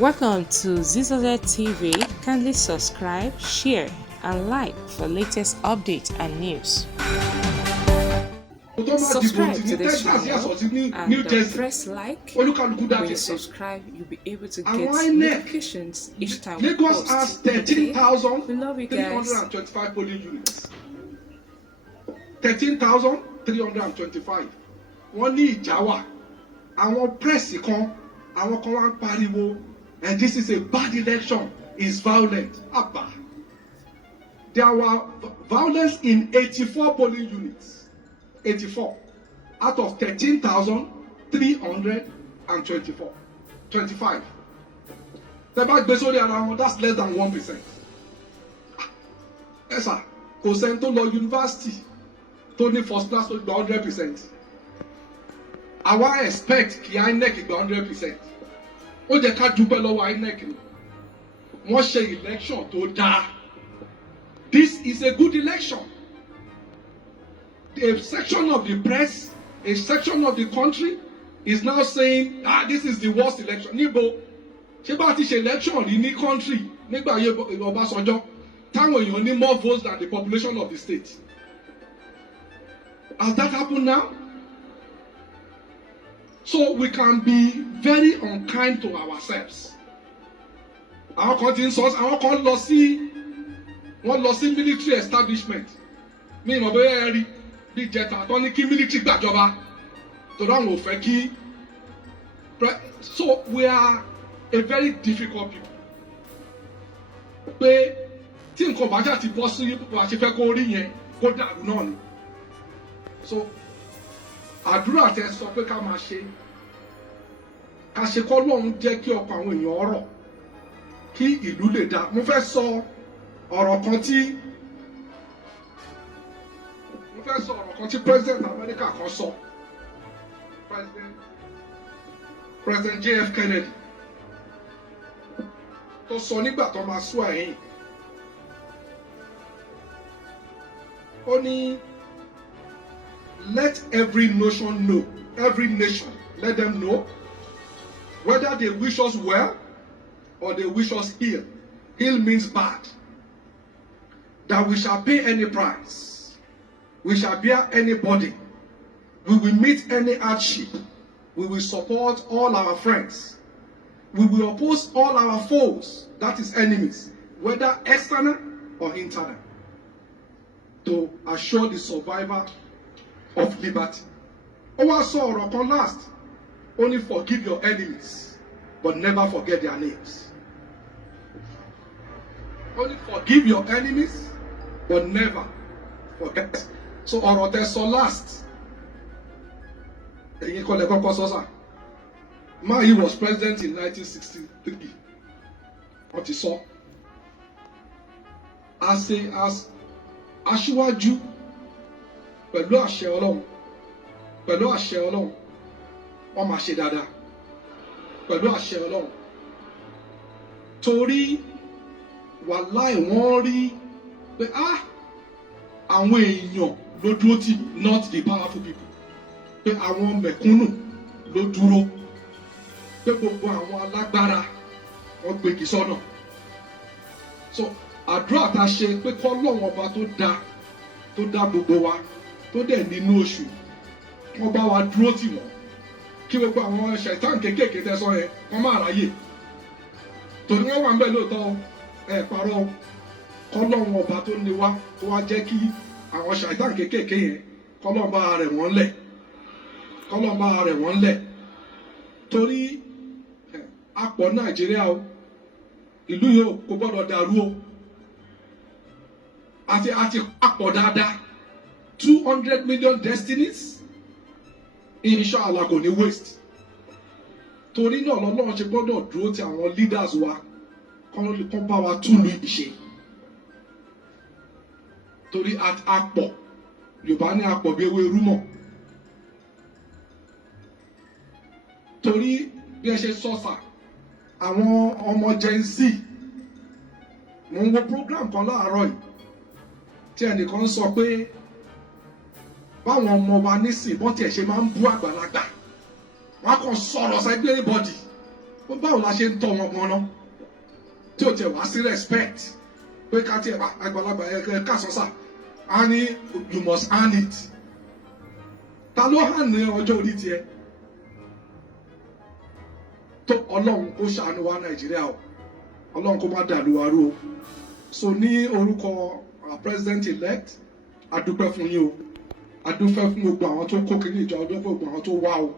Welcome to ZZZ TV. Kindly subscribe, share, and like for latest updates and news. Subscribe to this channel and press like. When you subscribe, you'll be able to get notifications each time we Lagos post. has 13,325 polling units. 13,325. Wọ́n ní ìjà wà. Àwọn press kan, àwọn kan wá ń pariwo, and this is a bad election. It's violent. Abba. There were violence in 84 polling units. 84 out of 13,324. 25. The back base around that's less than 1%. Yes, sir. Kò sẹ́ni tó lọ university tó ní first class tó gba 100%. Àwa expect kí INEC gba 100%. Ó jẹ́ ká dúpẹ́ lọ́wọ́ INEC ni. Wọ́n ṣe election tó dáa. This is a good election. A section of the press, a section of the country is now saying, this is the worst election. Níbo, ṣé bá ti ṣe election rí ní country nígbà ayé Ọbásanjọ́ táwọn èèyàn ní more votes than the population of the state. Has that happened now? So we can be very unkind to ourselves. Àwọn kan ti ń sọ, àwọn kan lọ sí military establishment. Mi ìmọ̀ bóyá ẹ rí bí ìjẹta tó ní kí military gbàjọba torí àwọn ò fẹ́ kí. So we are a very difficult people. Pé tí nǹkan bá jà ti bọ́ sí bá ṣe fẹ́ kó rí yẹn kó dàrú náà ni. So àdúrà tẹ́ sọ pé ká máa ṣe kọ́ lọ́hún jẹ́ kí ọkàn àwọn èèyàn ọ̀rọ̀ kí ìlú lè dá. Mo fẹ́ sọ ọ̀rọ̀ kan tí President America kan sọ. President JF Kennedy tó sọ nígbà tó máa sún àyìn. Ó ní let every nation know, let them know whether they wish us well or they wish us ill. Ill means bad. That we shall pay any price, we shall bear any burden, we will meet any hardship, we will support all our friends, we will oppose all our foes, that is enemies, whether external or internal, to assure the survival of liberty. Ó wá sọ ọ̀rọ̀ kan last, only forgive your enemies, but never forget their names. Only forgive your enemies, but never forget. So ọ̀rọ̀ tẹ́ sọ last, ẹ̀yin kọ́ lẹ kọ́kọ́ sọ sá. He was president in 1963. Wọ́n ti sọ. As aṣíwájú pẹ̀lú àṣẹ Ọlọ́run wọ́n máa ṣe dáadáa pẹ̀lú àṣẹ Ọlọ́run torí wàláì wọ́n rí pé àwọn èèyàn ló dúró tì mí, not the powerful people, pé àwọn mẹ̀kúnnù ló dúró, pé gbogbo àwọn alágbára wọ́n gbégi sọ́nà. So àdúrà tá a ṣe pé k'Ọlọ́run ọba tó dá gbogbo wa tó dẹ̀ nínú oṣù wọ́n bá wa dúró tì wọ́n kí gbogbo àwọn ṣẹ̀tàn kéékèèké tẹ́ sọ yẹn wọ́n máa ráyè torí wọ́n wà ń bẹ̀ lóòótọ́ parọ́ k'Ọlọ́run ọba tó ní wa tó wá jẹ́ kí àwọn ṣẹ̀tàn kéékèèké yẹn k'Ọlọ́run bá rẹ̀ wọ́n lẹ̀ torí apọ̀ Nàìjíríà o ìlú yìí kò gbọ́dọ̀ dàrú o àti apọ̀ dáadáa 200 million destinies inshallah kò ní waste torí náà lọ́lọ́run ṣe gbọ́dọ̀ dúró ti àwọn leaders wa kán bá wa túlù ìṣe torí apọ̀ Yorùbá ní apọ̀ bí ewé rúmọ̀ torí bí ẹ ṣe sọ́sà àwọn ọmọ Gen Z mo ń wo program kan láàárọ̀ yìí tí ẹnìkan sọ pé báwọn ọmọ wa nísìn bọ́n tiẹ̀ ṣe máa ń bú àgbàlagbà wọ́n á kàn sọ̀rọ̀ sẹ́gbẹ́ anybody báwo la ṣe ń tọ́ wọn gan-an tí ò tẹ̀ wá sí respect pé ká tiẹ̀ bá àgbàlagbà ẹ̀ ká sọ́sà á ní you must earn it. Ta ló hàn ní ọjọ́ orí tiẹ̀? Tó Ọlọ́run kó ṣàánú wa Nàìjíríà o, Ọlọ́run kó má dàlú wa rú o. So ní orúkọ president elect, a dúpẹ́ fún yín o, a dúpẹ́ fún gbogbo àwọn tó kó kíní ìjọ, a dúpẹ́ fún gbogbo àwọn tó wá o.